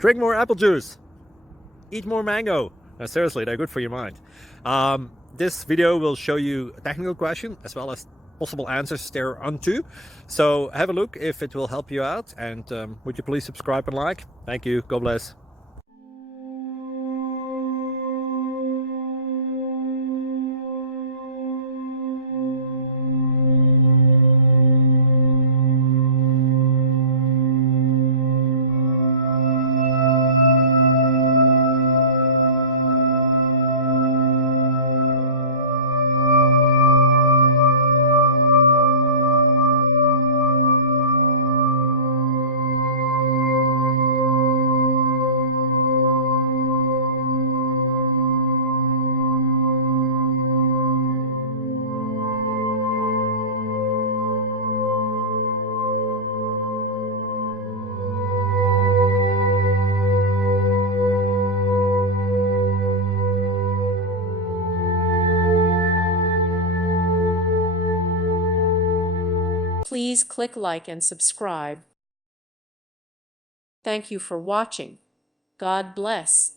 Drink more apple juice. Eat more mango. No, seriously, they're good for your mind. This video will show you a technical question as well as possible answers thereunto. So have a look if it will help you out, and would you please subscribe and like? Thank you. God bless. Please click like and subscribe. Thank you for watching. God bless.